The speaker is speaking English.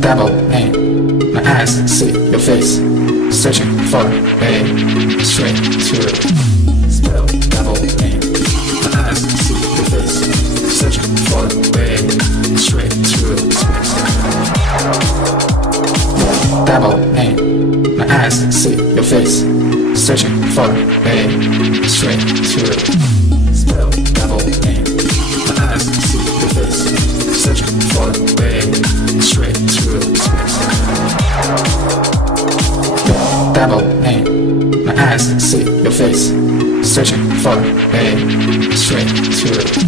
double aim. My eyes see your face, searching for a straight through. Spell double aim. My eyes see your face, searching for a straight through. Double aim. My eyes see your face, searching for a straight through. Spell double aim. My eyes see your face, searching for a straight through. Double aim. My eyes see your face, searching for a straight through.